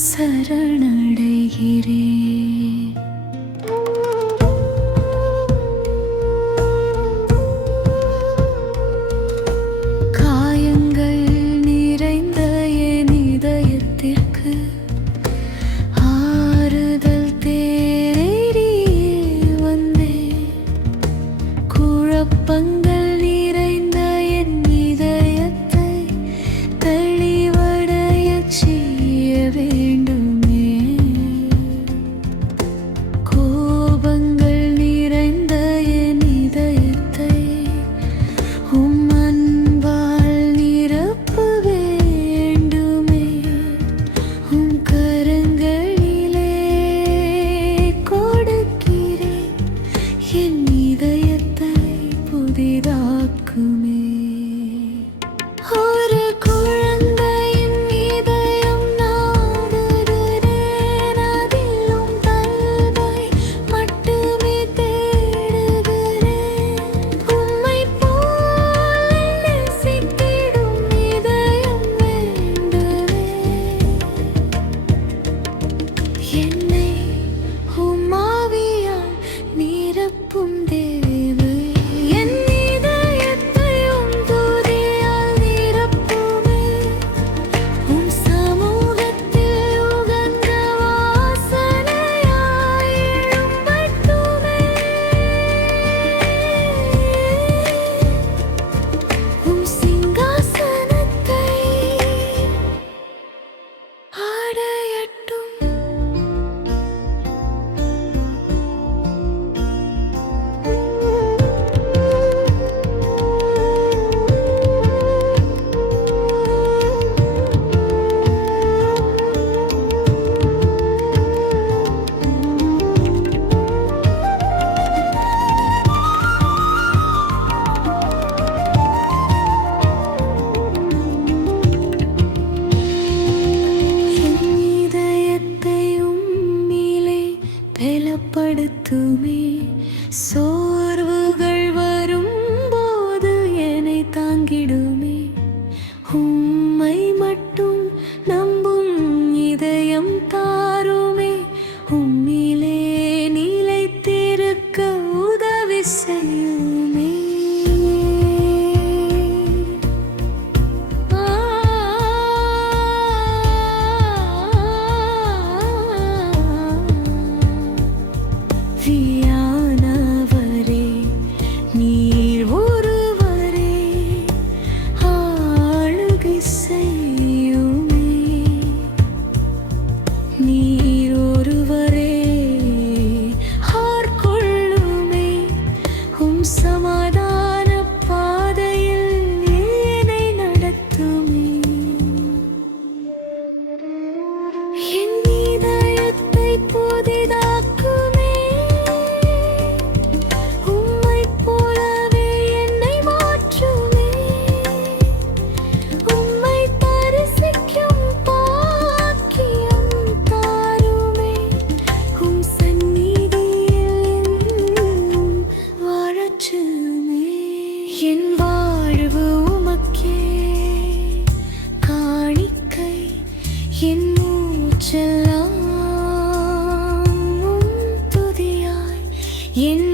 சரணடைகிறேன். காயங்கள் நிறைந்த என் இதயத்திற்கு ஆறுதல் தேடி வந்தேன். குழப்பங்கள் நிறைந்த என் இதயத்தை தெளிவடையச் செய்ய வேண்டுமே. கோபங்கள் நிறைந்த என் இதயத்தை உம் அன்பால் நிரப்ப வேண்டுமே. உம் கரங்களிலே கொடுக்கிறேன் என் இதயத்தை புதிதாக்குமே. ஒரு குழந்தையின் இதயம் நாடுகிறேன், அதில் உம் தயவை மட்டுமே தேடுகிறேன். உம்மைப் போல் நேசித்திடும் இதயம் வேண்டுகிறேன். என்னை உம் ஆவியால் நிரப்பும் தேவனே. என் இதயத்தை உம் துதியால் நிரப்புமே. உம் சமூகத்தில் உகந்த வாசனையாய் எழும்பட்டுமே. உம் சிங்காசனத்தை அடையட்டும். என் இதயத்தை உம்மிலே பலப்படுத்துமே. சோர்வுகள் வரும்போது என்னை தாங்கிடுமே. உம்மை மட்டும் நம்பும் இதயம் தாருமே. உம்மிலே நிலைத்திருக்க உதவி செய்யுமே. வியானவரே, நீர் ஒருவரே ஆளுகை செய்யுமே. நீர் ஒருவரே ஆட்கொள்ளுமே. உம் சமாதான பாதையில் என்னை நடத்துமே. என் இதயத்தை புதிதாக்குமே. உம்மைப் போலவே என்னை மாற்றுமே. உம்மை தரிசிக்கும் பாக்கியம் தாருமே. உம் சந்நிதியில் என்றும் வாழச்சுமே. என் வாழ்வு உமக்கே காணிக்கை. என் மூச்செல்லாம் உம் துதியாய் என்